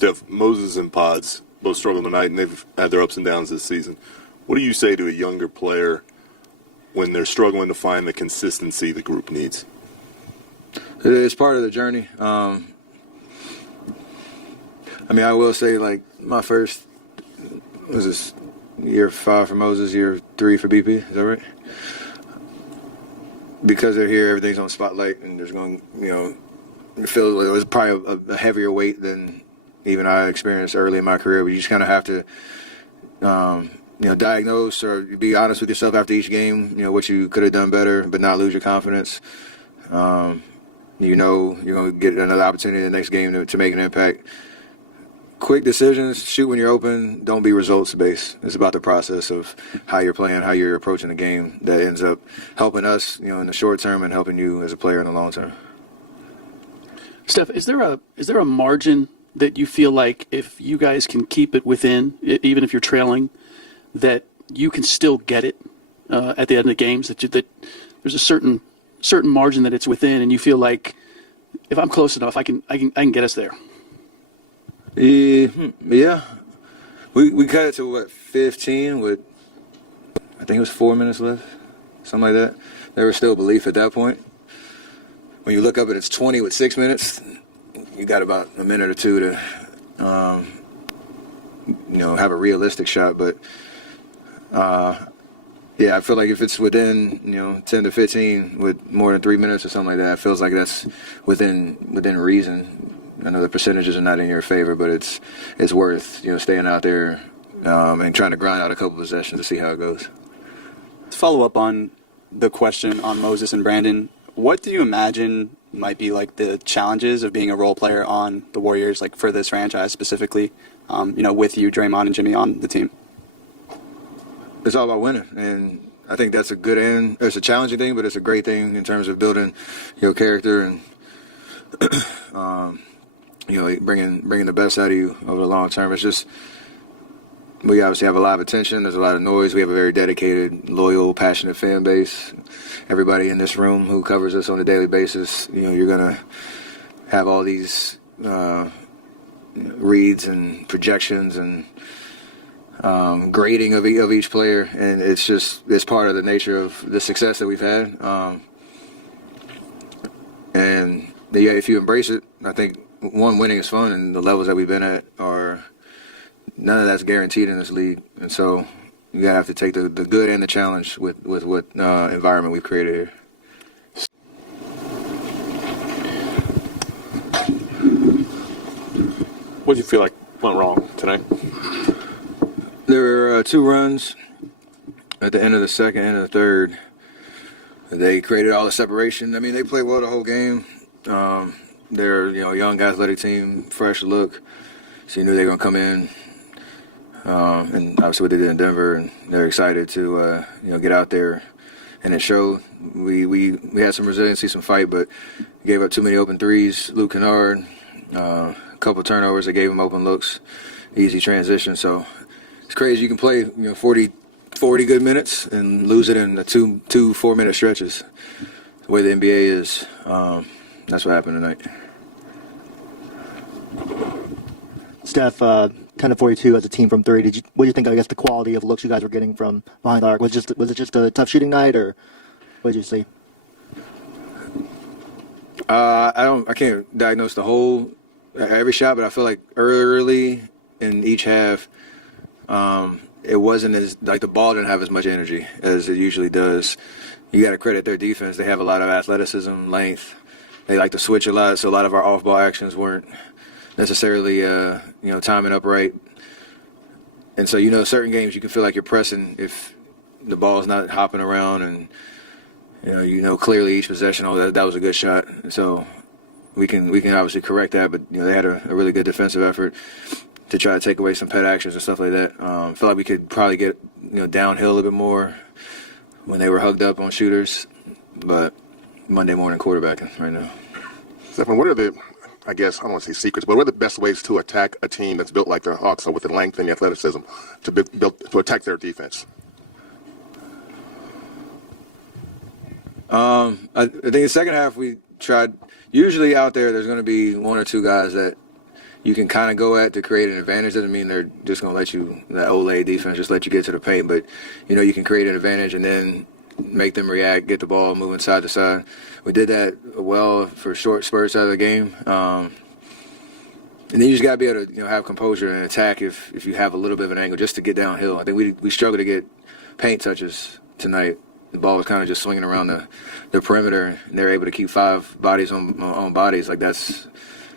Steph, Moses and Pods both struggled tonight, and they've had their ups and downs this season. What do you say to a younger player when they're struggling to find the consistency the group needs? It's part of the journey. I will say, like, my first, was this year 5 for Moses, year 3 for BP, is that right? Because they're here, everything's on spotlight, and there's going, it feels like it was probably a heavier weight than even I experienced early in my career, but you just kind of have to, diagnose or be honest with yourself after each game, what you could have done better, but not lose your confidence. You're going to get another opportunity in the next game to make an impact. Quick decisions, shoot when you're open, don't be results-based. It's about the process of how you're playing, how you're approaching the game that ends up helping us, in the short term and helping you as a player in the long term. Steph, is there a margin that you feel like if you guys can keep it within, even if you're trailing, that you can still get it at the end of the games, that there's a certain margin that it's within, and you feel like if I'm close enough, I can get us there? Yeah. We cut it to 15 with, I think it was 4 minutes left, something like that. There was still belief at that point. When you look up and it's 20 with 6 minutes, you got about a minute or two to, have a realistic shot. But I feel like if it's within 10 to 15 with more than 3 minutes or something like that, it feels like that's within reason. I know the percentages are not in your favor, but it's worth staying out there and trying to grind out a couple possessions to see how it goes. To follow up on the question on Moses and Brandon, what do you imagine might be like the challenges of being a role player on the Warriors, like for this franchise specifically, with you, Draymond, and Jimmy on the team? It's all about winning, and I think that's a good end. It's a challenging thing, but it's a great thing in terms of building your character and bringing the best out of you over the long term. It's just, we obviously have a lot of attention. There's a lot of noise. We have a very dedicated, loyal, passionate fan base. Everybody in this room who covers us on a daily basis, you're going to have all these reads and projections and grading of each player. And it's part of the nature of the success that we've had. If you embrace it, I think, winning is fun, and the levels that we've been at none of that's guaranteed in this league. And so you have to take the good and the challenge with what environment we've created here. What do you feel like went wrong tonight? There were 2 runs at the end of the second, end of the third. They created all the separation. They played well the whole game. They're young, athletic team, fresh look. So you knew they were going to come in, and obviously what they did in Denver, and they're excited to get out there, and it showed. We had some resiliency, some fight, but gave up too many open threes. Luke Kennard, a couple turnovers that gave him open looks, easy transition. So it's crazy. You can play 40 good minutes and lose it in the two 4-minute stretches. The way the NBA is. That's what happened tonight. Steph, 10 of 42 as a team from 3. What do you think? I guess the quality of looks you guys were getting from behind the arc was it just a tough shooting night, or what did you see? I can't diagnose the whole every shot, but I feel like early in each half, it wasn't as like the ball didn't have as much energy as it usually does. You got to credit their defense. They have a lot of athleticism, length. They like to switch a lot, so a lot of our off-ball actions weren't necessarily, timing up right. And so, certain games you can feel like you're pressing if the ball's not hopping around, and clearly each possession, that was a good shot. So we can obviously correct that, but they had a really good defensive effort to try to take away some pet actions and stuff like that. I feel like we could probably get downhill a little bit more when they were hugged up on shooters, but Monday morning quarterbacking right now. Stephen, what are the, I guess, I don't want to say secrets, but what are the best ways to attack a team that's built like the Hawks with the length and the athleticism to attack their defense? I think the second half we tried. Usually out there's going to be 1 or 2 guys that you can kind of go at to create an advantage. Doesn't mean they're just going to let you, that Olay defense, just let you get to the paint. But, you can create an advantage and then make them react, get the ball moving side to side. We did that well for short spurts out of the game. And then you just got to be able to have composure and attack if you have a little bit of an angle just to get downhill. I think we struggled to get paint touches tonight. The ball was kind of just swinging around the perimeter, and they're able to keep 5 bodies on bodies. Like that's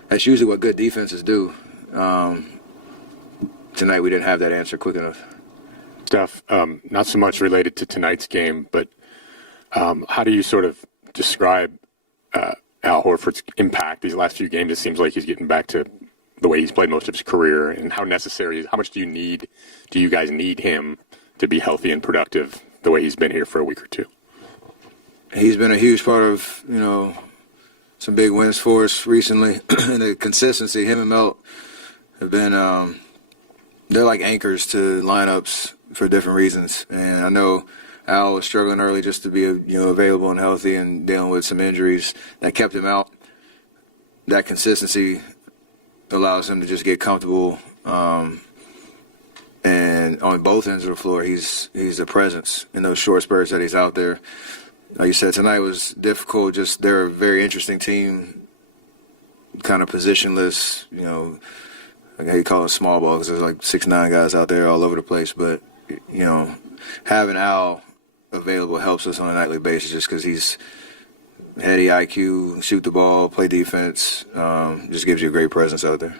usually what good defenses do. Tonight we didn't have that answer quick enough. Steph, not so much related to tonight's game, but how do you sort of describe Al Horford's impact these last few games? It seems like he's getting back to the way he's played most of his career, and how much do you guys need him to be healthy and productive the way he's been here for a week or two? He's been a huge part of, some big wins for us recently. And the consistency, him and Melt have been, they're like anchors to lineups for different reasons. And I know Al was struggling early just to be, available and healthy and dealing with some injuries that kept him out. That consistency allows him to just get comfortable. And on both ends of the floor, he's a presence in those short spurts that he's out there. Like you said, tonight was difficult. Just they're a very interesting team, kind of positionless. Like how you call it small ball because there's like 6'9" guys out there all over the place. But having Al available helps us on a nightly basis just because he's heady IQ, shoot the ball, play defense. Just gives you a great presence out there.